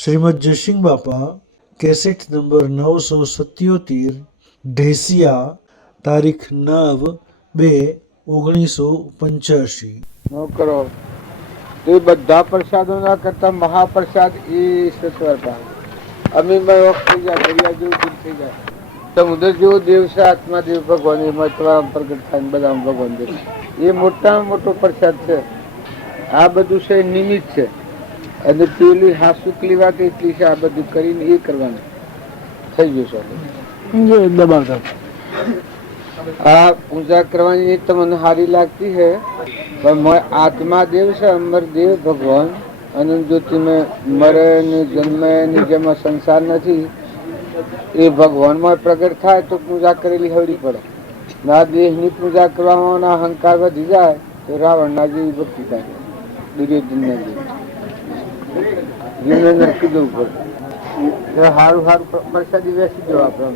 શ્રીમદ જયસિંહ બાપા cassette number 977 ઢેસિયા તારીખ 9/2/1985 ન કરો તો એ બધા પ્રસાદો ના કરતા મહાપ્રસાદ એ સત્વર ભાવ અમીમાં વખત થઈ જાય દરિયા જેવું દૂર થઈ જાય સમુદ્ર જેવો દેવ છે આત્મા દેવ ભગવાન એમાં તમામ પ્રગટ થાય બધા ભગવાન દેવ એ મોટામાં મોટો પ્રસાદ છે. આ બધું છે નિમિત્ત છે અને પેલી હાસુકલી વાત એટલી છે આ બધું કરીને એ કરવાનું થઈ જશે. આ પૂજા કરવાની તમને સારી લાગતી है પણ આત્મા દેવ છે અમર દેવ ભગવાન અનંત જ્યોતિ में મરે ને જન્મે ને જેમાં સંસાર નથી એ ભગવાનમાં પ્રગટ થાય તો પૂજા કરેલી હવડી પડે. ના દેહની પૂજા કરવામાં અહંકાર વધી જાય તો રાવણના જેવી ભક્તિ થાય દુર્યોધનના જેવી નક્કી જવું પડે. સારું સારું પ્રસાદી વેચી દો આપણે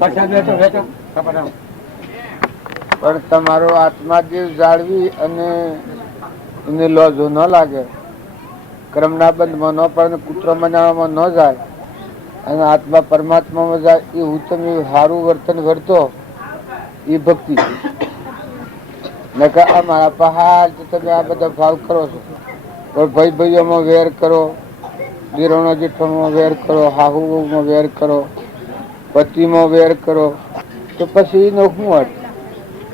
પણ તમારો આત્મા દેવ જાળવી અને એને લોજો ન લાગે કર્મના બંધમાં ન પડે કૂતરો બનાવવામાં ન જાય અને આત્મા પરમાત્મામાં જાય એવું તમે સારું વર્તન કરતો એ ભક્તિ છે. નકર અમારા પહાડ તો તમે આ બધા ભાવ કરો છો પણ ભાઈ ભાઈઓમાં વેર કરો, દીરોણો જેઠોમાં વેર કરો, હાહુમાં વેર કરો, પતિમાં વેર કરો તો પછી એનો શું અર્થ?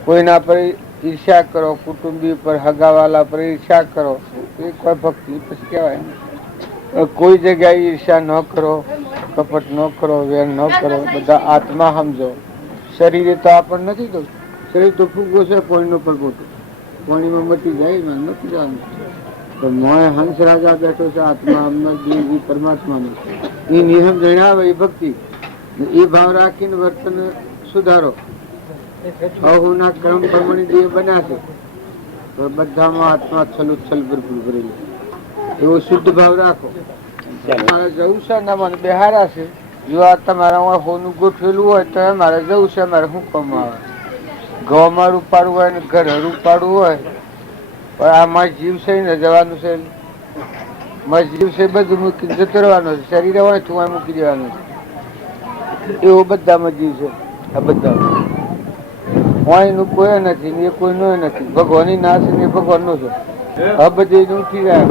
કોઈના પર ઈર્ષ્યા કરો, કુટુંબી પર હગાવાલા પર ઈર્ષ્યા કરો એ કોઈ ભક્તિ પછી કહેવાય. કોઈ જગ્યાએ ઈર્ષ્યા ન કરો, કપટ ન કરો, વેર ન કરો. બધા આત્મા સમજો. શરીરે તો આપણને નથી થતું. શરીર તો ફૂગો છે પાણીનો પરપોટો, પાણીમાં મટી જાય એમાં નથી જવાનું. તો મોય હંસ રાજા બેઠો છે આત્મા અમર દેવ પરમાત્માનો એ નિયમ જણાવે એ ભક્તિ એ ભાવ રાખીને વર્તન સુધારો. અહોના કર્મ પ્રમાણે દેહ બન્યા છે તો બધામાં આત્મા છલોછલ ભરપૂર ભરેલી એવો શુદ્ધ ભાવ રાખો. મારે જવું છે ને મને બેહારા છે જો આ તમારા હોનું ગોઠવેલું હોય તો મારે જવું છે. મારે શું કામ આવે? ઘઉંમાં રૂપાડવું હોય ને ઘરે રૂપાડવું હોય પણ આ મારે જીવ છે ને જવાનું છે. મારે જીવ છે બધું મૂકી જતો રહેવાનો છે. શરીર હોય તો મૂકી દેવાનું છે. એવો બધામાં જીવ છે. આ બધા એનું કોઈ નથી ને એ કોઈનો નથી. ભગવાનની ના છે ને એ ભગવાનનો છે. આ બધી ઉઠી જાય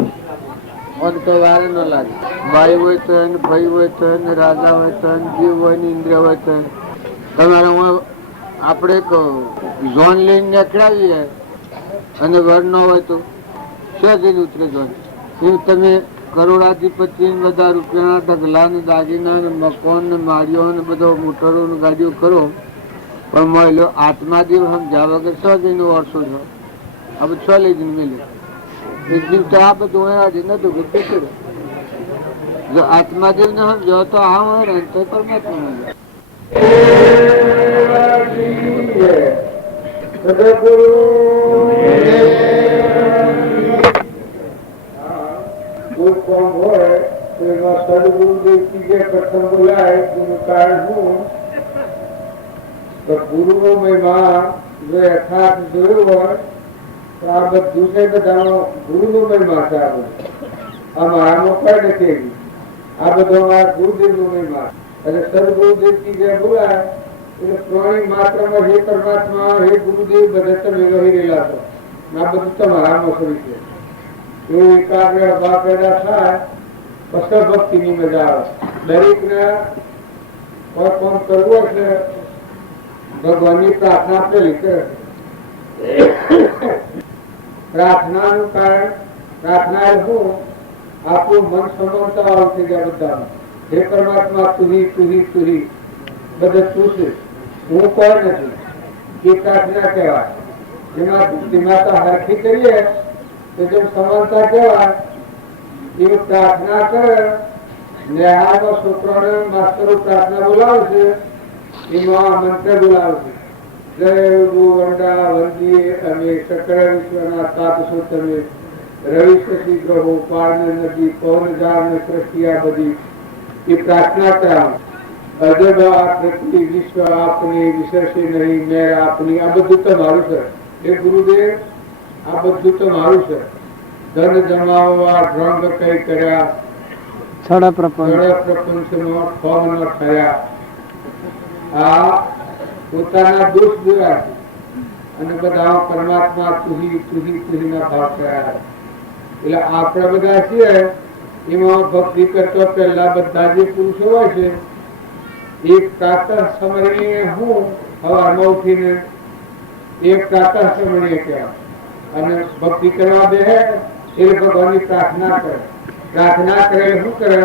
અને કઈ વાર ન લાગે. ભાઈ હોય તો એને, ભાઈ હોય તો એને, રાજા હોય તો એને, જીવ હોય ને ઇન્દ્રિય હોય તો તમારે આપણે ઝોન લઈને નીકળાવીએ અને વર ન હોય તો શું જઈને ઉતરે ઝોન? એવું તમે કરોડાધિપતિ બધા રૂપિયાના ઢગલા ને દાગીના ને મકાન ને માળીઓ ને બધો મોટરો ને ગાડીઓ કરો પણ મળેલો આત્માદેવ સમજ્યા વગર સો જઈને વર્ષો છો આ બધું છ લઈ જઈને મેળ્યો એક જીવ તો આ બધું આજે નતું કે જો આત્માદેવ ને સમજો તો આ હોય ને તો પરમાત્મા કોઈ કોમ હોય તો એમાં સદગુરુદેવ કી પ્રથમ બોલાય તેનું કારણ શું? તો ગુરુનો મહિમા જો યથાર્થ જોયું હોય તો આ બધું છે બધાનો ગુરુનો મહિમા છે. આ બધું આમાં કઈ નથી. આ બધો અમારા ગુરુદેવનો મહિમા અને સદગુરુદેવ કી જે બોલાય એટલે પ્રાણી માત્રમાં હે પરમાત્મા હે ગુરુદેવ બધા તમે રહી રહેલા છો. આ બધું તમારામાં થયું છે. એવું એકાગ્ર ભાવ પેદા થાય પછી ભક્તિની મજા આવે. દરેકને કોઈ કોમ કરવું એટલે ભગવાનની પ્રાર્થના પેલી કરે. પ્રાર્થનાનું કારણ પ્રાર્થના એ શું? આપણું મન સમાનતા વાળું થઈ ગયા બધામાં. હે પરમાત્મા તુહી તુહી તુહી બધે તું છે, હું કોઈ નથી. એ પ્રાર્થના કહેવાય. એમાં તો હરખી કરીએ તો જેમ સમાનતા કહેવાય એવી પ્રાર્થના કરે. નેહાળમાં છોકરાને માસ્તરો પ્રાર્થના બોલાવે છે એમાં મંત્ર બોલાવે છે. જય વંડા વંદીએ અમે સકળ વિશ્વના તાપ છો તમે રવિ શશી ગ્રહો પાળને નદી પવન જાળ ને સૃષ્ટિ આ બધી એ પ્રાર્થના કરાવે. અજબ આ પૃથ્વી વિશ્વ આપની વિસરશે નહીં મેર આપની આ બધું તો મારું છે. એ ગુરુદેવ આ બધું તો મારું છે. ધન જમાવવા ઢોંગ કઈ કર્યા છળ પ્રપંચ પ્રપંચનો ફળ ન થયા. આ પોતાના દોષ જોયા છે અને બધા પરમાત્મા તુહી તુહી તુહીના ભાવ થયા. એટલે આપણે બધા છીએ એમાં ભક્તિ કરતો પહેલા બધા જે પુરુષો હોય છે એક પ્રાતઃ સમયે હું સવારમાં ઉઠીને એક પ્રાતઃ સમયે કહેવાય અને ભક્તિ કરવા બે એ ભગવાનની પ્રાર્થના કરે. પ્રાર્થના કરે શું કરે?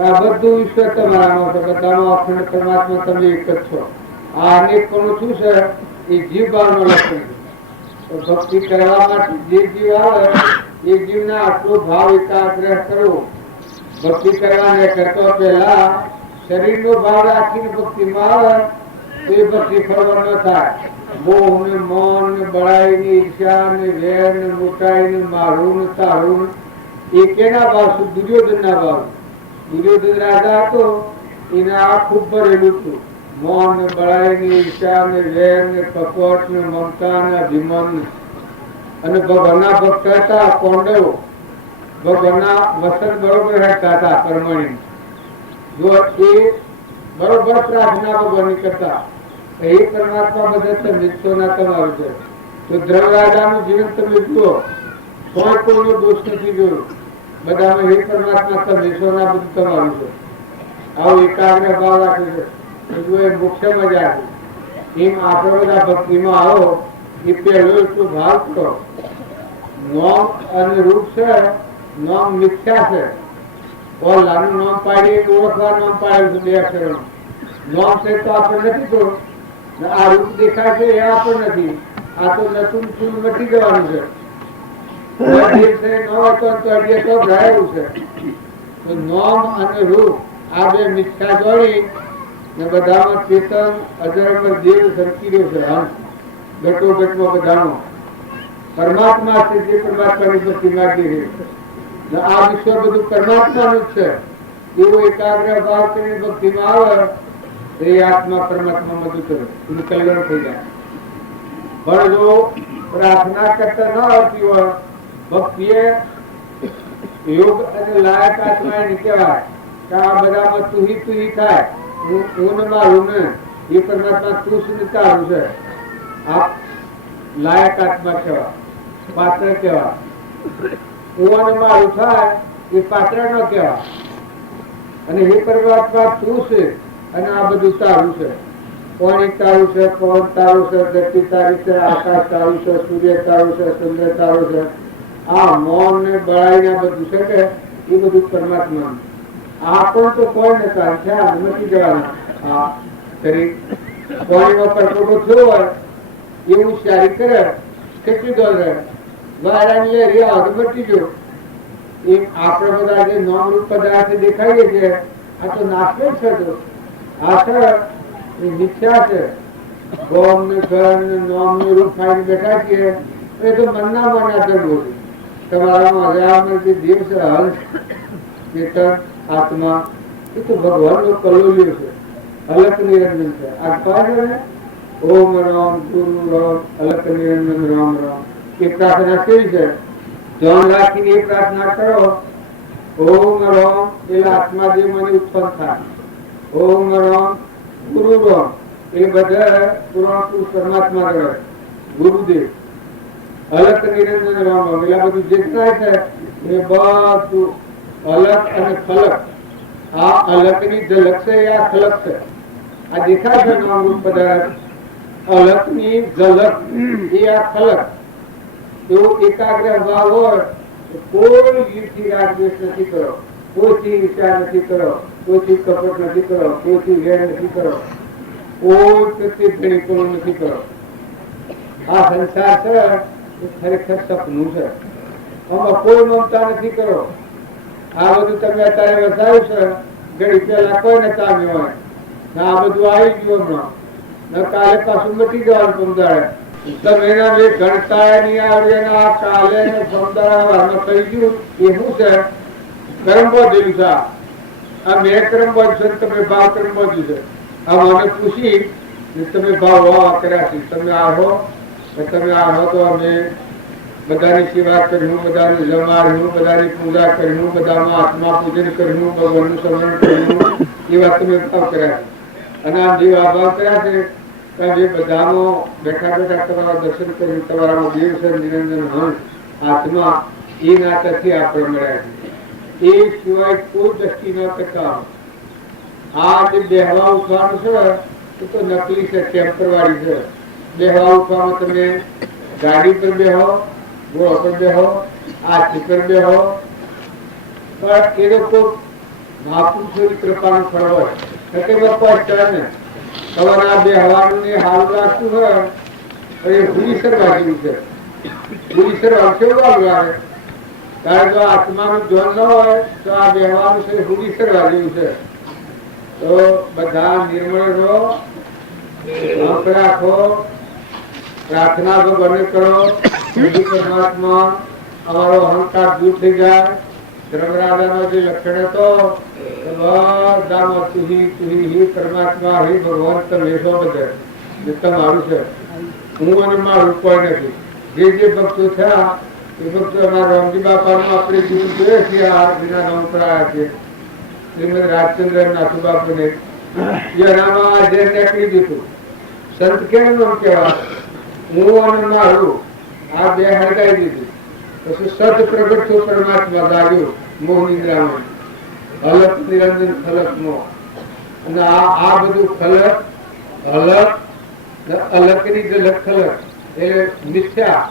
આ બધું ઈશ્વર તમારામાં છે, બધામાં અખંડ પરમાત્મા તમે એક જ છો. આ અનેક પણ શું છે? એ જીવ ભાવનો લક્ષણ છે. તો ભક્તિ કરવા માટે જે જીવ આવે એ જીવના આટલો ભાવ એકાગ્રહ કરવો. ભક્તિ કરવાને કરતો પહેલા શરીરનો ભાવ રાખીને ભક્તિમાં આવે તો એ ભક્તિ ફળવા ન થાય. મોહ ને મન ને બળાઈ ને ઈર્ષ્યા ને વેર ને મોટાઈ ને મારું ને તારું એ કેના ભાવ છે? દુર્યોધન ના ભાવ. દુર્યોધન રાજા હતો એને આ ખૂબ ભરેલું હતું. મોહ ને બળાઈ ને ઈર્ષ્યા ને વેર ને કપટ ને મમતા ને અભિમાન અને ભગવાનના ભક્ત હતા પાંડવો. ભગવાનના વસન બરોબર રહેતા હતા કર્મણી. જો એ બરોબર પ્રાર્થના ભગવાનની કરતા એ પરમાત્મા બધા મિત્રોના તમારું છે. તો ધ્રુવ રાજાનું જીવન તમે જુઓ, કોઈનો દોષ નથી જોયો. બધામાં હે પરમાત્મા તમે સોના બધું તમારું છે. આવો એકાગ્ર ભાવ રાખ્યો છે. એ મુખ્ય મજા છે. એમ આપણે બધા ભક્તિમાં આવો એ પહેલો એટલો ભાવ કરો. નોમ અને રૂપ છે. નોમ મિથ્યા છે. ઓલાનું નામ પાડીએ ઓળખવા નામ પાડેલું છે બે અક્ષરોનું. નોમ છે તો આપણે નથી કરો. આ રૂપ દેખાય છે એ આપણે નથી. આ તો નતું ચૂલ મટી જવાનું છે. નોમ અને રૂપ આ બે મિથ્યા જોડી ને બધામાં ચેતન અજર દેવ સરકી રહ્યો છે. હંસ ઘટો ઘટમાં બધાનો પરમાત્મા છે જે પરમાત્માની ભક્તિ માગી રહ્યો છે. આ વિશ્વ બધું પરમાત્માનું જ છે. એવો એકાગ્ર ભાવ કરીને ભક્તિમાં આવે એ આત્મા પરમાત્મા બધું કરે એનું કલ્યાણ થઈ જાય. પણ જો પ્રાર્થના કરતા ન આવતી હોય ભક્તિએ યોગ અને લાયક આત્મા એને કહેવાય કે આ બધામાં તુહી તુહી થાય. હું મારું ને એ પરમાત્મા તું ને તારું છે. આ લાયક આત્મા કહેવાય, પાત્ર કહેવાય. હું અને મારું થાય એ પાત્ર ન કહેવાય. અને એ પરમાત્મા તું છે અને આ બધું તારું છે. પાણી તારું છે, પવન તારું છે, ધરતી તારી છે, આકાશ તારું છે, સૂર્ય તારું છે, ચંદ્ર તારું છે. આ મૌન ને બળાઈ ને બધું છે કે એ બધું પરમાત્મા. આ પણ તો કોઈ ને ખ્યાલ નથી જવાના. આ શરીર પાણીમાં પરપોટો થયો હોય એવું શારી કરે કેટલી દોડ રહે વાયરાની લે રહ્યા તો બચી ગયો. એ આપણે બધા જે નામરૂપ પદાર્થ દેખાઈએ છીએ આ તો નાશને જ છે. તો આ છે એ મિથ્યા છે. ગોમ ને ઘર ને નામ ને રૂપ ખાઈને બેઠા છીએ એ તો મનના મના જન્મો છે. તમારામાં હજારમાં જે દેવ છે હંસ ચેતન આત્મા એ તો ભગવાનનો કલોલ્યો છે. અલક નિરંજન છે. આ કહે ને ઓમ રામ ગુરુ રામ અલક નિરંજન રામ રામ એ પ્રાર્થના કેવી છે? ધ્યાન રાખીને એ પ્રાર્થના કરો. ઓમ રામ એટલે આત્મા જે મને ઉત્પન્ન થાય. ઓમ રામ ગુરુ રામ એ બધા પુરાણ પુરુષ પરમાત્મા રહે ગુરુદેવ. અલક નિરંજન રામ રામ એટલે બધું જે થાય છે એ બધું અલક અને ખલક. આ અલક ની ઝલક છે એ આ ખલક છે. આ દેખાય છે નામ રૂપ પદાર્થ. અલક ની ઝલક એ આ ખલક. એવો એકાગ્ર ભાવ હોય કોઈ યુક્તિ રાગદ્વેષ નથી કરો, કોઈથી વિચાર નથી કરો, કોઈથી કપટ નથી કરો, કોઈથી વેર નથી કરો, કોઈ પ્રત્યે ઘણીપણું નથી કરો. આ સંસાર છે એ ખરેખર સપનું છે. આમાં કોઈ મમતા નથી કરો. આ બધું તમે અત્યારે વસાવ્યું છે ઘડી પહેલા કોઈ ને કામ હોય આ બધું આવી ગયું હમણાં કાલે પાછું મટી જવાનું સમજાય. તમે એના બે ગણતા નહીં આવડે આ કાલે સમજાવવામાં થઈ ગયું એ શું છે? કર્મ બોધેલું છે. આ મેં કર્મ બોધ્યું છે, તમે ભાવ કર્મ બોધ્યું છે. આ મને પૂછી તમે ભાવ કર્યા છે. તમે આવો તો અમે બધાની સેવા કર્યું, બધાને જમાડ્યું, બધાની પૂજા કર્યું, બધામાં આત્મા પૂજન કર્યું, ભગવાનનું સ્મરણ કર્યું, એ વાત તમે ભાવ કર્યા છે. અને આમ જે અભાવ કર્યા છે ત્યાં જે બધામાં બેઠા બેઠા તમારા દર્શન કર્યું, તમારા દેવ નિરંજન હંસ આત્મા એ નાટકથી આપણે મળ્યા છે. એ સિવાય કોઈ દ્રષ્ટિ ન કરતા. આ જે બેહવા ઉઠવાનું છે એ તો નકલી છે, ટેમ્પરવારી છે. બેહવા ઉઠવામાં તમે ગાડી પર બેહો, ઘોડો પર બેહો, હાથી પર બેહો, પણ એ લોકો મહાપુરુષોની કૃપાનું ફળ હોય. ને તમારા બેહવાનું ને હાલ રાખતું હોય એ ભૂરીસર વાગ્યું છે. ભૂરીસર વાગશે આવે, કારણ કે આત્માનું ધ્યાન ન હોય તો આ બેહવાનું છે ભૂરીસર વાગ્યું છે. તો બધા નિર્મળ રહો, રાખો, પ્રાર્થના ભગવાનને કરો, પરમાત્મા અમારો અહંકાર દૂર થઈ જાય. ધર્મરાજાનો જે લક્ષણ હતો બધામાં તુહી પરમાત્મા હે ભગવાન તમે છો બધે તમારું છે, હું અને મારું કોઈ નથી. જે ભક્તો થયા એ ભક્તો અમારા રામજી બાપાનું આપણે જીવન જોઈએ છીએ. આ વિના નામ પર આવ્યા છે શ્રીમદ રાજચંદ્ર નાથુ બાપુને એનામાં આજે નીકળી દીધું. સંત કેમ નામ કહેવાય? હું અને મારું આ બે હળગાઈ દીધું. પછી સત પ્રગટ થયું, પરમાત્મા જાગ્યું મોહ નિદ્રામાં, હલક નિરંજન ખલક મોહ. અને આ બધું ખલક હલક અલકની ઝલક ખલક એટલે મિથ્યા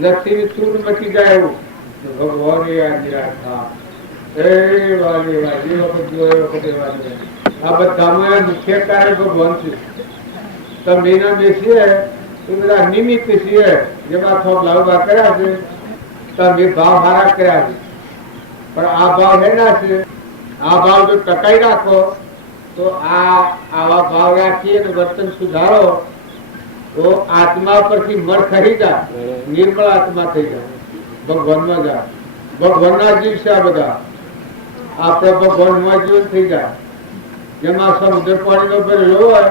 નથી, ચૂર મચી જાય એવું ભગવાન આ બધામાં મુખ્ય કાર્ય ભગવાન છે. તમે એના બેસીએ એ બધા નિમિત્ત છીએ. જેમાં થોડા લાવવા કર્યા છે તમે ભાવ હારા કર્યા છે, પણ આ ભાવ હેના છે. આ ભાવ જો ટકાઈ રાખો તો આવા ભાવ રાખીએ ને વર્તન સુધારો તો આત્મા પરથી મર ખરી જાય, નિર્મળ આત્મા થઈ જાય, ભગવાનમાં જાય. ભગવાનના જીવ છે આ બધા. આપણે ભગવાનમાં જીવન થઈ જાય. જેમાં સમુદ્ર પાણીનો ભરેલો હોય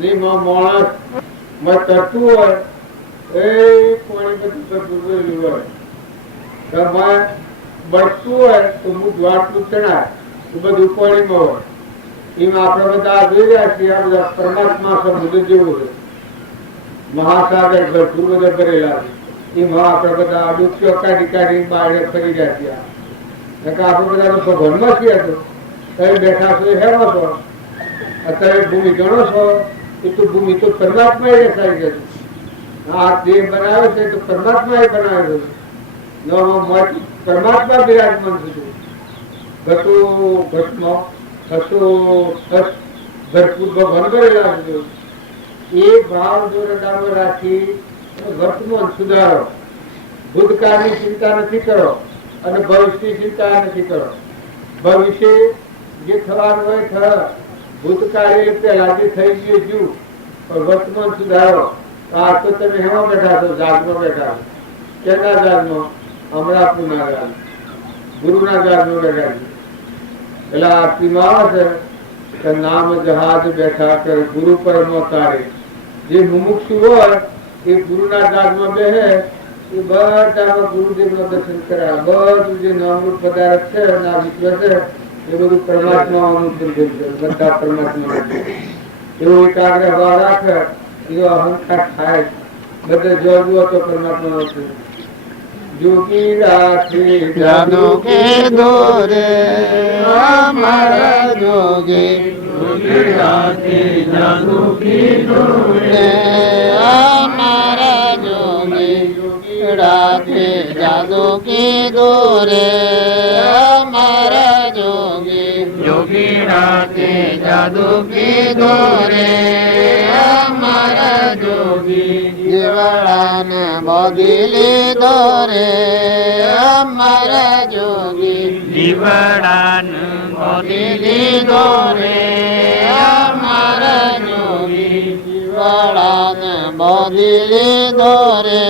ને માણસ તરતું હોય એ પાણી બધું ભરેલું હોય, બળતું હોય તો મુઠ વાટલું ચણાય એ બધું પાણીમાં હોય. એમાં આપણે બધા જોઈ રહ્યા છીએ. આ બધા પરમાત્મા સમુદ્ર જેવું છે, મહાસાગર ભરપૂર બધા ભરેલા છે. એમાં આપણે બધા ડૂબકીઓ કાઢી બહાર ફરી રહ્યા છીએ. આપણે બધા ભગવાનમાં છીએ. તો તમે બેઠા છો હેમાં છો? અત્યારે ભૂમિ ગણો છો એ તો ભૂમિ તો પરમાત્મા એ દેખાઈ જશે. આ દેહ બનાવે છે તો પરમાત્મા એ બનાવે છે. પરમાત્મા બિરાજમાન થતું ઘટમાં ભરપૂર ભગવાન કરેલા છે. એ ભાવ જોરદાર રાખી વર્તમાન સુધારો. ભૂતકાળની ચિંતા નથી કરો અને ભવિષ્યની ચિંતા નથી કરો. ભવિષ્ય જે થવાનું હોય થયા, ભૂતકાળ એ પહેલા જે થઈ ગયું જીવ, પણ વર્તમાન સુધારો. આ તો તમે હેમાં બેઠા છો? જાગમાં બેઠા છો. કેના જાગમાં? હમણાં પૂના જાગ, ગુરુના જાગમાં બેઠા છે. એટલે આરતીમાં આવે છે કે નામ જહાજ બેઠા કર ગુરુ પરમો તારે. જે મુમુક્ષુ હોય એ ગુરુના જાગમાં બેહે, એ બધામાં ગુરુદેવના દર્શન કર્યા. બધું જે નામરૂપ પદાર્થ છે ના વિશ્વ છે એ બધું પરમાત્માનું દર્શન છે. બધા પરમાત્મા એવો એકાગ્ર ભાવ રાખે, એવો અહંકાર થાય. બધે જો જુઓ તો પરમાત્મા છે. જોગી રાખે જાનો કે દોરે અમારા જોગી, જોગી રાખે જાનો કે દોરે અમારા જોગી, રાખે જાનો કે દોરે અમારા જોગી, જોગી રાખે જાદુ કે દોરે અમારા જોગી. જીવડાને બોધી લીધો રે અમારા જોગી, જીવડાને બોધી લીધો રે અમારા જોગી, જીવડાને બોધી લીધો રે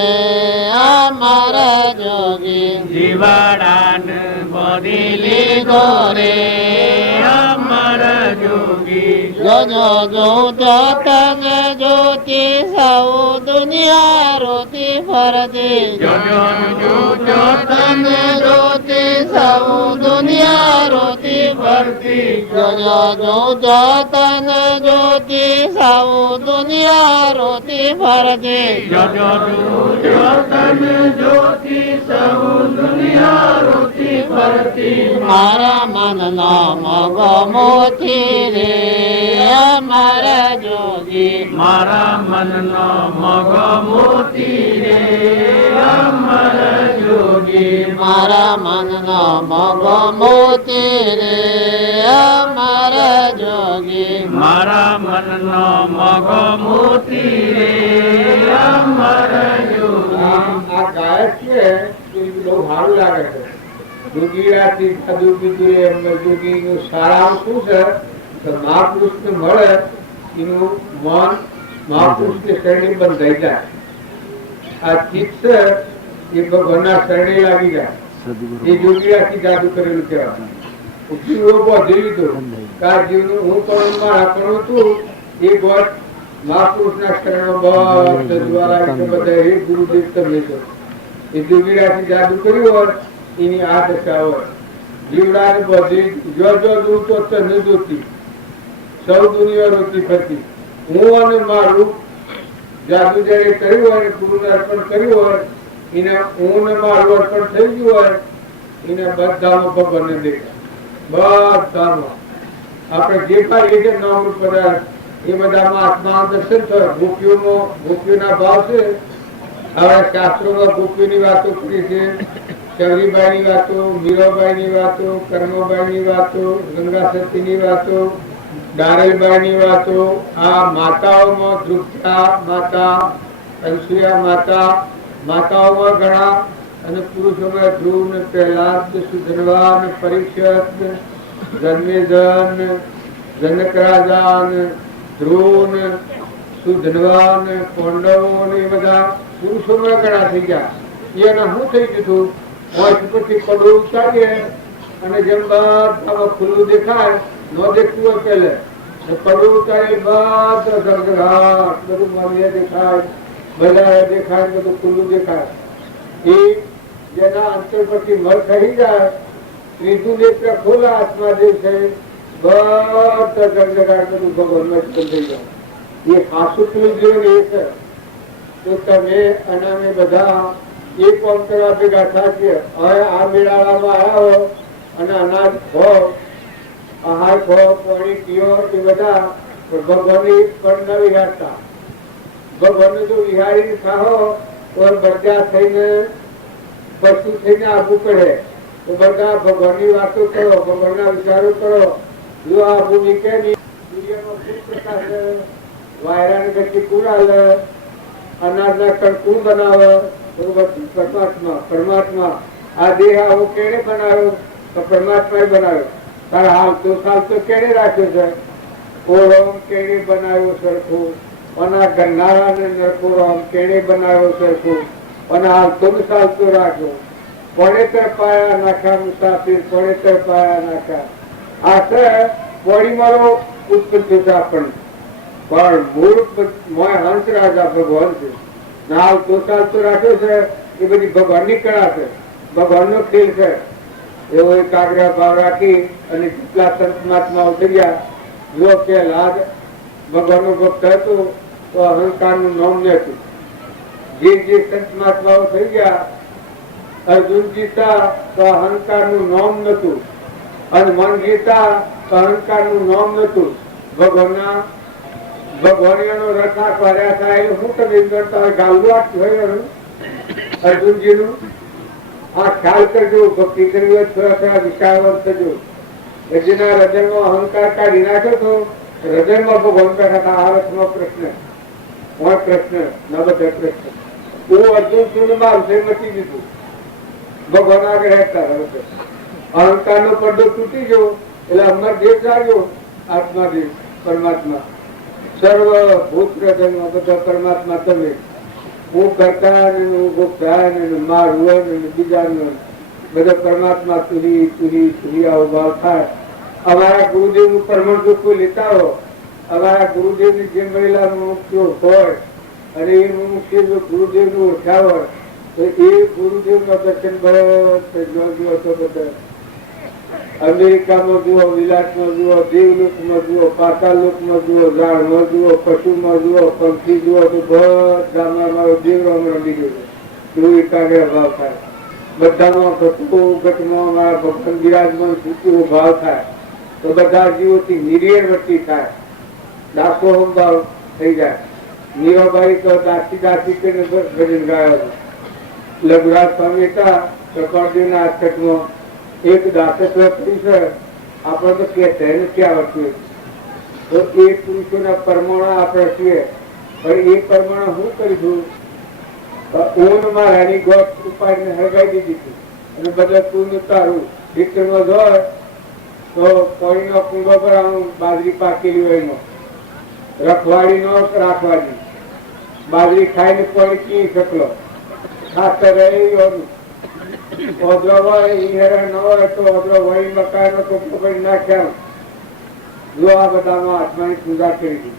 અમારા જોગી, જીવડાને બોધી લીધો રે અમારા જો તને જોતી સૌ દુનિયા રોતી ફરતી તને જોતી સૌ દુનિયા રોતી ફરતી જો તને જોતી સૌ દુનિયા રોતી ફરતી મારા મનનો મગો મોતી રે મારા જોગી મારા મનનો મગો મોતી રે અમર જોગી મારા મનનો મગો મોતી રે મારા જોગી મારા મનનો મગો મોતી રે અમર જોગી આ ગાયક છે એ બહુ સારું લાગે છે. દુગીરાથી સાધુ કીધું એમ દુગીનું સારાંશ શું છે કે મહાપુરુષને મળે એનું મન મહાપુરુષની શ્રેણી બંધાઈ જાય. આ ચિત્ત છે એ ભગવાનના શ્રેણી લાગી જાય. એ દુગીરાથી જાદુ કરેલું કહેવાય. જીવો બોધી લીધું કે આ જીવનું હું કરું મારા કરું તું એક વાર મહાપુરુષના શરણમાં બધા હે ગુરુદેવ તમે છો. એ દુગીરાથી જાદુ કર્યું હોય એની આ દશા હોય. જીવડાને બધી જો જોતો તને જોતી સૌ દુનિયા રોતી ફરતી. હું અને મારું જાદુ જયારે કર્યું હોય ગુરુને અર્પણ કર્યું હોય એને હું ને મારું અર્પણ થઈ ગયું હોય એને બધામાં ભગવાનને દેખાય. બધામાં આપણે જે પાડીએ છીએ નામ પદાર્થ એ બધામાં આત્મા દર્શન થાય. ગોપીઓના ભાવ છે. હવે શાસ્ત્રોમાં ગોપીઓની વાતો કરી છે. શબરીબાઈની વાતો, મીરાબાઈની વાતો, કર્મબાઈની વાતો, ગંગા સતીની વાતો, ડારેલબાઈની વાતો. આ માતાઓમાં ધ્રુપતા માતા, અંસુયા માતા, માતાઓમાં ઘણા અને પુરુષોમાં ધ્રુવ ને પ્રહલાદ, સુધનવા ને પરીક્ષિત, જન્મેજન, જનક રાજા ને ધ્રુવ ને સુધનવા ને પાંડવો ને એ બધા પુરુષોમાં ઘણા થઈ ગયા. એને શું થઈ ગયું? પછી પડવું ઉતારીએ અને જેમ બધામાં ખુલ્લું દેખાય ન દેખતું હોય પેલે પડવું ઉતારીએ બધા ગરગરાટ બધું મંદિર દેખાય, બધા દેખાય, બધું ખુલ્લું દેખાય. એ જેના અંતર પછી મર થઈ જાય ત્રીજું નેત્ર ખોલા આત્મા જે છે બધા ગરગરાટ બધું ભગવાનમાં થઈ જાય. એ હાસુકલું જીવન એ છે. તો તમે અને અમે બધા એક કામ કરવા ભેગા થશે. હવે આ મેળામાં આવ્યા હો અને અનાજ ખો, આહાર ખો, પાણી પીઓ એ બધા ભગવાનની પણ ન વિહારતા. ભગવાનને જો વિહારી ખાઓ તો બધા થઈને પશુ થઈને આપવું પડે. તો બધા ભગવાનની વાતો કરો, ભગવાનના વિચારો કરો. જો આ ભૂમિ કે નહીં સૂર્યનો ખૂબ પ્રકાશ, વાયરાની ગતિ કુલ હાલે, અનાજના કણકું બનાવે પરમાત્મા. આ દેહ આવો કેને બનાવ્યો? તો પરમાત્મા બનાવ્યો. તારા હાલ તો કેને રાખ્યો છે? કોરમ કેને બનાવ્યો સરખું? અને ગરનારાને નરકોરમ કેને બનાવ્યો સરખું? અને હાલ તો ચાલતો રાખ્યો. કોને તરપાયા નાખા મુસાફિર, કોને તરપાયા નાખા. આ છે પોળી મારો ઉત્પત્તિ છે આપણને. પણ મૂળ હંસ રાજા ભગવાન છે. નાલ તો ચાલતો રાખ્યો છે એ બધી ભગવાનની કળા છે, ભગવાનનો ખેલ છે. એવો એક આગ્રહ ભાવ રાખી અને જેટલા સંત મહાત્માઓ થઈ ગયા. જો કે લાદ ભગવાનનો ભક્ત હતો તો અહંકારનું નામ નતું. જે સંત મહાત્માઓ થઈ ગયા, અર્જુન જીતા તો અહંકારનું નામ નતું, હનુમાન જીતા તો અહંકારનું નામ નતું. ભગવાનનો રથ આખવાર્યા થાય હું તમે કરતા હોય ગાલુઆટ થયું અર્જુનજી નું. આ ખ્યાલ કરજો. ભક્તિ કરવી હોય થોડા વિચારવંત થજો. જેના હૃદયમાં અહંકાર કાઢી નાખ્યો તો હૃદયમાં ભગવાન બેઠા હતા. આ રથમાં કૃષ્ણ કોણ? કૃષ્ણ ના બધા કૃષ્ણ. હું અર્જુન છું ને મારું છે મચી દીધું. ભગવાન આગળ હેઠતા અહંકાર નો પડદો તૂટી ગયો એટલે અમર દેવ જાગ્યો. આત્માદેવ પરમાત્મા સર્વ ભૂત હૃદયમાં બધા પરમાત્મા તમે. હું કરતા ને હું ભોગતા ને મારું ને બીજાનું બધા પરમાત્મા તુરી તુરી તુરી આવો ભાવ થાય. અમારા ગુરુદેવનું પ્રમાણ જો કોઈ લેતા હો, અમારા ગુરુદેવની જે મહિલા મુક્તિઓ હોય અને એ મુક્તિ જો ગુરુદેવનું ઓછા હોય તો એ ગુરુદેવના દર્શન બધા અમેરિકામાં જુઓ, વિલાસમાં જુઓ, દેવલોકમાં જુઓ, પાતાળલોકમાં જુઓ, ઝાડમાં જુઓ, પશુમાં જુઓ, પંખી જુઓ, તો બધામાં અમારો દેવ રંગ રંગી ગયો છે. એવું એકાગ્ર ભાવ થાય. બધામાં ઘટમાં અમારા ભગવાન બિરાજમાન એવો ભાવ થાય તો બધા જીવોથી નિર્યણ વૃત્તિ થાય, દાસોહમ ભાવ થઈ જાય. નીરાબાઈ તો દાસી દાસી કરીને ભજન ગાયો હતો. લઘુરાજ સ્વામી હતા કપાળદેવના આશ્રમમાં એક દાસત્વ કર્યું છે. આપણે તો કે છે નથી આવડતું, તો એ પુરુષોના પરમાણુ આપણે છીએ, પણ એ પરમાણુ શું કરીશું? ઊનમાં રાણી ગોળ ઉપાડીને હળગાવી દીધી હતી અને બધા તું તારું ભીતરમાં હોય તો કોઈનો કુંભો પર આમ બાજરી પાકેલી હોય એનો રખવાડી નો રાખવાની, બાજરી ખાઈને પણ કી શકલો ખાતર ઓદરો હોય ઈહેરા ન હોય તો ઓદરો વળી મકાનો તો નાખ્યા. જો આ બધામાં આત્માની પૂજા કરી હતી.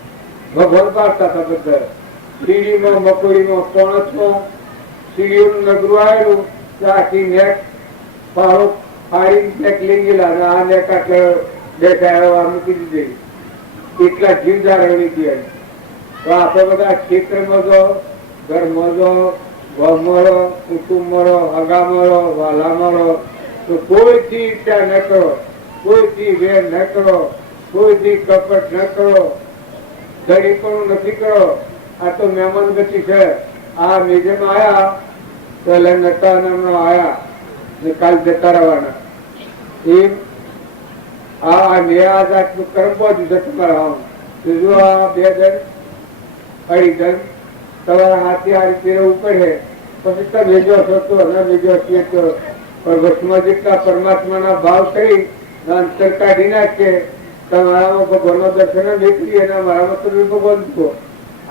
ભગવાન પાડતા હતા બધા સીડીમાં, મકોડીમાં, પોણસમાં સીડીઓનું નગરું આવેલું આખી નેક પાડો ફાડી નેક લઈ ગયેલા. આ નેક આટલે બેઠા મૂકી દીધી. એટલા જીવદાર રહેવી હતી. તો આપણે બધા ક્ષેત્રમાં જો, ઘરમાં જો, મળો, કુટુંબ મળો, હગા મળો, વાલા મળો, તો કોઈથી ઈચ્છા ન કરો, કોઈથી વેર ન કરો, કોઈથી કપટ ન કરો, ઘડી પણ નથી કરો. આ તો મહેમાન ગતિ છે. આ મેજમાં આયા તો નતા આયા ને કાલ જતા રહેવાના. એમ આ નિરાજાતનું કર્મ બધું છે તમારા. જો આ 2 જણ 2.5 જણ તમારા હાથે આ રીતે રહેવું પડે પછી તમે ભેજો છો તો ન ભેજો છીએ તો પણ વસમાં જેટલા પરમાત્માના ભાવ કરી અંતર કાઢી નાખે તમારામાં ભગવાનનો દર્શન નીકળી અને મારામાં તો ભગવાન છો.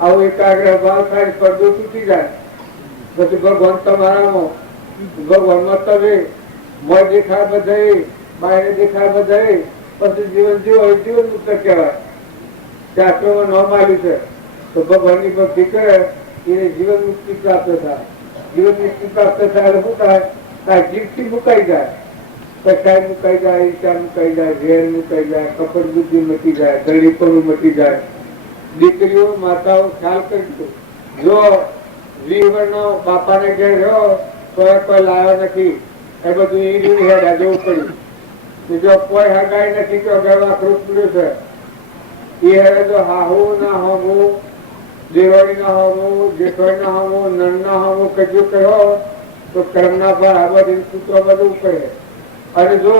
આવો એકાગ્ર ભાવ થાય, પડદો તૂટી જાય. પછી ભગવાન તમારામાં, ભગવાનમાં તમે મોં દેખાય બધાય, બાયને દેખાય બધાય, પછી જીવન જીવો જીવન મુક્ત કહેવાય. શાસ્ત્રોમાં ન માલ્યું છે તો ભગવાનની ભક્તિ કરે એને જીવન મુક્તિ પ્રાપ્ત થાય. જીવન મુક્તિ પ્રાપ્ત થાય એટલે શું થાય? જીવથી મુકાઈ જાય, કસાય મુકાઈ જાય, ઈચ્છા મુકાઈ જાય, વેર મુકાઈ જાય, કપટ બુદ્ધિ મટી જાય, દળીપણું મટી જાય. દીકરીઓ માતાઓ ખ્યાલ કરજો. જો 20 વર્ષનો બાપાને ઘેર રહ્યો તો કોઈ લાવ્યો નથી, એ બધું ઈડું હેડા જવું પડ્યું. જો કોઈ હગાઈ નથી તો ઘરમાં ક્રોધ પડ્યો છે. એ હેડે જો હાહુ ના હોવું, દેવાળી ના હોવું, જેઠવાઈ ના હોવું, નન ના હોવું કજું કહ્યો તો કર્મના પર આ બધું સૂત્રો બધું કહે. અને જો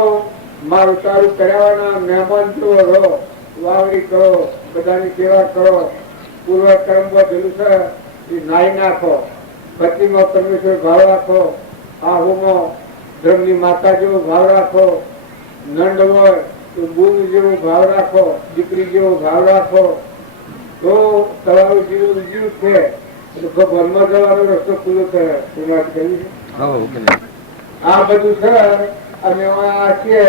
મારું તારું કરાવવાના મહેમાન જો રહો, વાવડી કરો, બધાની સેવા કરો, પૂર્વ કર્મ બધું છે એ નાઈ નાખો. પતિમાં પરમેશ્વર ભાવ રાખો, આહુમાં ધર્મની માતા જેવો ભાવ રાખો, નંદ હોય તો બુન જેવો ભાવ રાખો, દીકરી જેવો ભાવ રાખો, તો તમારું જીવન જીવ છે. ભગવાનમાં જવાનો રસ્તો પૂરો થયો. આ બધું છે. અને આ છીએ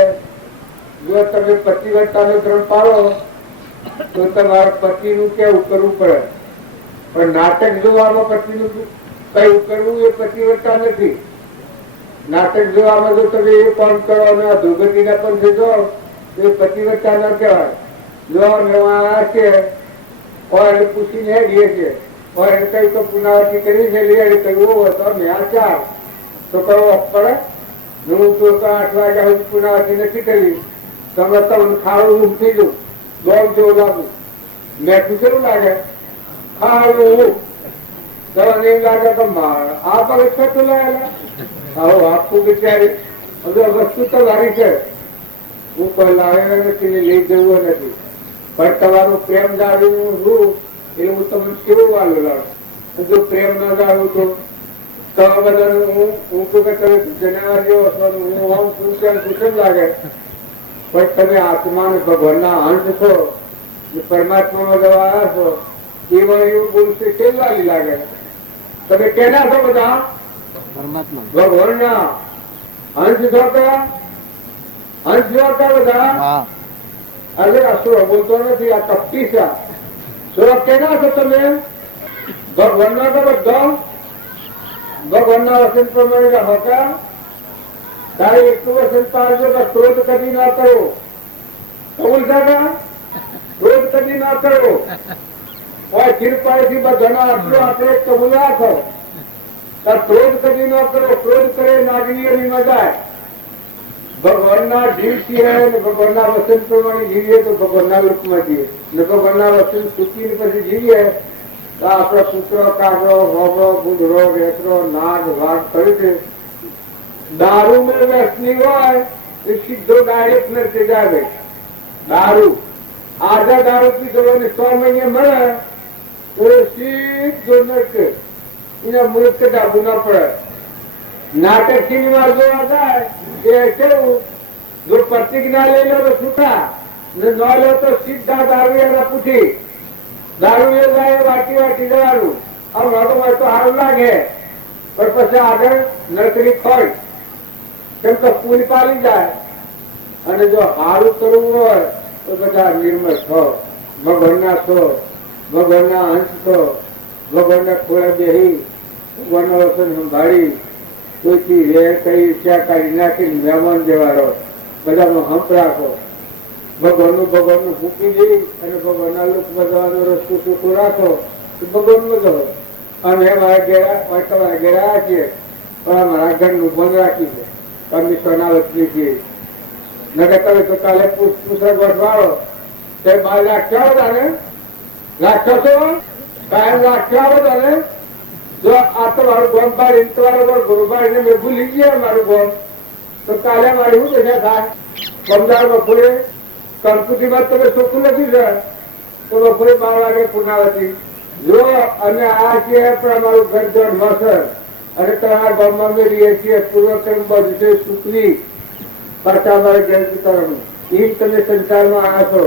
જો તમે પતિવ્રતાનો ધર્મ પાડો તો તમારા પતિનું કેવું કરવું પડે. પણ નાટક જોવામાં પતિનું કયું કરવું એ પતિવ્રતા નથી. નાટક જોવામાં જો તમે એ કામ કરો અને દુર્ગતિના પણ જો તો એ પતિવ્રતા ન કહેવાય. જો આ છે એને પૂછીને હેડીએ છે, એને કઈ તો પુનાવતી કરી છે, લઈ કહ્યું તો મેં આ 4 તો કરવો પડે. હું તો 8 વાગ્યા સુધી પુનાવતી નથી કરી. તમે તમને ખાવું ઉઠી જવું, દોડ જેવું લાગુ, મેઠું કેવું લાગે? ખાવું તમને એમ લાગે તો આ પગે છતું લાયેલા આવો આખું બિચારી વસ્તુ તો મારી છે. હું કોઈ લાવેલો નથી, લઈ જવું નથી. પણ તમારું પ્રેમ જાળવું છું એટલે હું તમને કેવું વાલું લાવું. જો પ્રેમ ન જાળવું તો બધાનું હું તો જનાવર જેવો છો, હું પૂછન લાગે. પણ તમે આત્મા અને ભગવાનના અંશ છો, પરમાત્મામાં જવા આવ્યા છો, એમાં એવું બોલશે કેવું વાલી લાગે? તમે કેના છો બધા? ભગવાનના અંશ છો. અંશ છો બધા અરે અસુરો બોલતો નથી, આ કપટી છે. સુરત કેના છો તમે? ભગવાનના તો બધા ભગવાનના વચન પ્રમાણે હતા. તારે એટલું વચન પાડજો કે ક્રોધ કદી ના કરો. કબૂલ દાદા, ક્રોધ કદી ના કરો. ચીરપાડથી બધાના આટલો આટલો કબૂલ રાખો. ક્રોધ કદી ના કરો. ક્રોધ કરે નાગરીઓની ન જાય. ભગવાનના જીવ છીએ ને ભગવાનના વચન પ્રમાણે જીવીએ તો ભગવાનના લોકમાં જઈએ ને ભગવાનના વચન ચૂકીને પછી જીવીએ તો આપણો પુત્ર કાગડો હોબળો ગુંદરો રેતરો નાગ વાઘ કરી દે. દારૂ મેં વ્યસની હોય એ સીધો ડાયરેક્ટ નરકે જાવે. દારૂ આધા દારૂ પીધો અને 100 મહિને મળે તો સીધો નરકે. એના મુલક ડાબુ ના પડે. નાટક સિનેમા જોવા જાય એ કેવું, જો પ્રતિજ્ઞા લઈ લો તો છૂટા ને ન લો તો સીધા દારૂ પૂછી દારૂ એ જાય વાટી વાટી જવાનું. આમ નડો હોય તો સારું લાગે પણ પછી આગળ નરકની ખોટ કેમ કે પૂરી પાલી જાય. અને જો સારું કરવું હોય તો બધા નિર્મળ છો, ભગવાનના છો, ભગવાનના અંશ છો, ભગવાનના ખોળે બેહી ભગવાનના વચન સંભાળી કોઈથી રે કઈ ઈચ્છા કાઢી નાખીને મહેમાન જેવા રહો. બધામાં હંપ રાખો. ભગવાનનું ફૂકી જઈ અને ભગવાનના લોકમાં જવાનો રસ્તો ચોખ્ખો રાખો તો ભગવાનમાં જવો. અમે અમારા ઘેરા છીએ પણ અમારા ઘરનું બંધ રાખી છે. પરમેશ્વરના વચની છીએ. નકર તમે તો કાલે પુસ્તક ગોઠવાડો તે બાર રાખ્યા બધા ને રાખ્યો છો કાયમ રાખ્યા બધા ને. જો આ તો મારું ગોમ પાડી તમારો ગુરુ પાડીને મેં ભૂલી ગયા મારું ગોમ તો કાલે મારી શું દશા થાય? બમદાર બપોરે કંકુટીમાં તમે ચોખ્ખું લખ્યું છે તો બપોરે 12 વાગે પૂર્ણાવતી જો અમે આ છીએ પણ અમારું ઘર જણ મસર અને તમારા ગામમાં અમે રહીએ છીએ. પૂર્વક્રમ બધું છે સુખની પાછા અમારે ઘેર કરવાનું. એમ તમે સંસારમાં આ છો.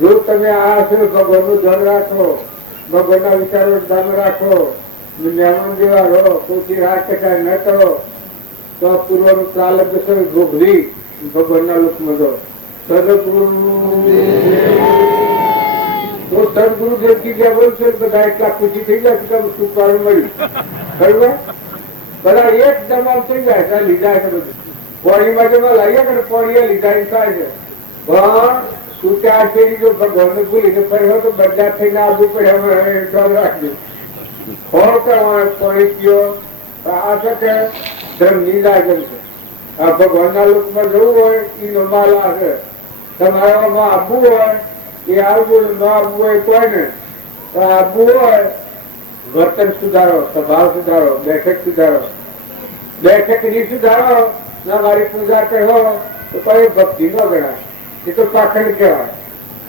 જો તમે આ છો ભગવાનનું ધન રાખો, ભગવાનના વિચારો ધન રાખો, મહેમાન જેવા રહો, કોઈથી રાગ કચાય ન કરો તો પૂર્વનું પ્રાલબ્ધ છે ભોગવી ભગવાનના લોકમાં જો. સદગુરુ દેવ કી જય બોલશે બધા એટલા ખુશી થઈ જાય કે શું કારણ મળ્યું ખરું. બધા એક દમામ થઈ જાય લીધા છે બધું. પોણીમાં જેમાં લાવીએ કે પોણીએ લીધા થાય છે પણ શું ત્યાં ફેરી જો ભગવાનને ભૂલીને ફર્યો તો બધા થઈને આવવું પડે. અમે રાખજો ખોળ કરવાનો પાણી પીઓ. આ સાથે ધર્મની લાગણ છે. આ ભગવાનના લોકમાં જવું હોય એ માલ આવે. તમારામાં આપવું હોય એ આવવું, ન આપવું હોય કોઈ ને તો આપવું હોય. વર્તન સુધારો, સ્વભાવ સુધારો, બેઠક સુધારો. બેઠક ની સુધારો ના મારી પૂજા કહો તો કોઈ ભક્તિ ન ગણાય, એ તો પાખંડ કહેવાય.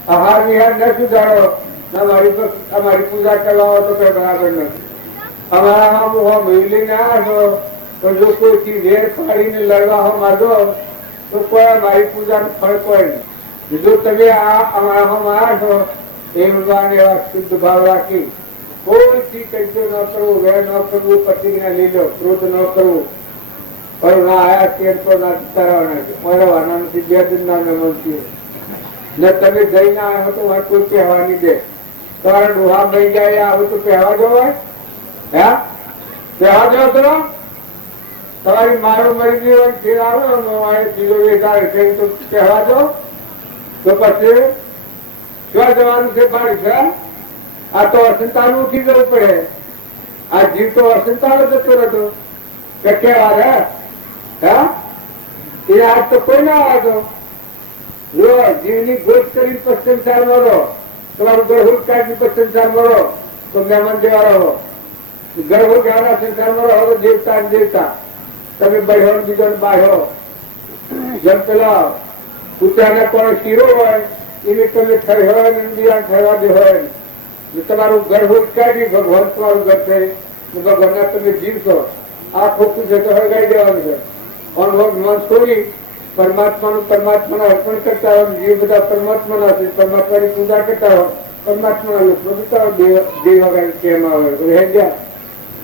આહાર વિહાર ન સુધારો ના અમારી પૂજા કરવા તો કઈ બરાબર નથી. અમારા મેળવીને આવો તો જો કોઈથી વેર પાડીને લડવા માંગો તો કોઈ મારી પૂજાનું ફળ કોઈ નહીં. જો તમે આ અમારામાં આવો એ ભગવાન એવા શુદ્ધ ભાવ રાખી કોઈથી કઈ ન કરવું, વેર ન કરવું, પ્રતિજ્ઞા લઈ લો, ક્રોધ ન કરવું. પણ ના આયા તેર તો ના મરવાના નથી. 2 દિનના મહેમાન છીએ ને તમે જઈને આવ્યો તો કોઈ કહેવાની દે. તમારા ડોહા બની જાય આવું તો કહેવા જો હોય કહેવા જો તો તમારી મારું મરી ગયું હોય ફેર આવો કિલો વેચાય તો કહેવા દો તો પછી શું જવાનું છે પાડી છે. આ તો અસંતાનું ઉઠી જવું પડે. આ જીવ તો અસંતાનો જતો રહેતો કે કેવા રે એ આજ તો કોઈ ના આવતો. જો જીવની ગોત કરી સંસાર મળો, તમારું ગરહુર કાઢી સંસાર મળો તો મહેમાન જેવા રહો. ગરહુર ગાના સંસારમાં રહો તો દેવતા દેવતા. તમે બહેરો બીજો બાહ્યો જેમ પેલા કૂતરાને પણ શીરો હોય એની તમે થઈ હોય ને થવા દે હોય. તમારું ગરહુર કાઢી ભગવાન તમારું ઘર છે ભગવાનના તમે જીવશો. આ ખોટું છે તો હળગાઈ દેવાનું છે. મન છોડી પરમાત્માનું અર્પણ કરતા હોય. જે બધા પરમાત્માના છે પરમાત્માની પૂજા કરતા હોય, પરમાત્માના લોકો બધા દેવ વગર કેમ આવે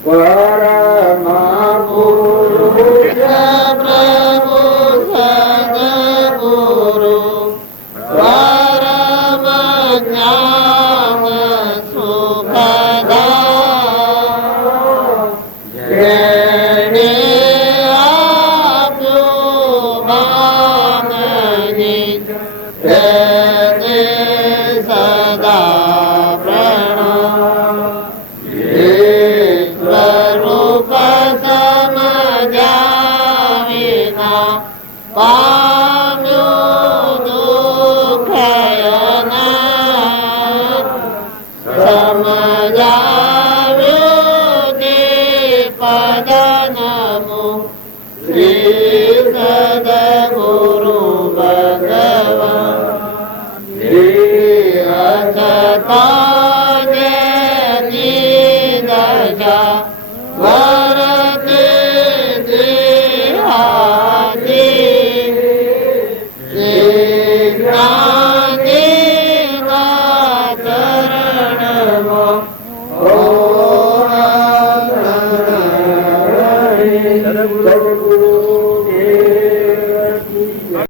પરમા પ્રભુ સદગુરુ જ્ઞાન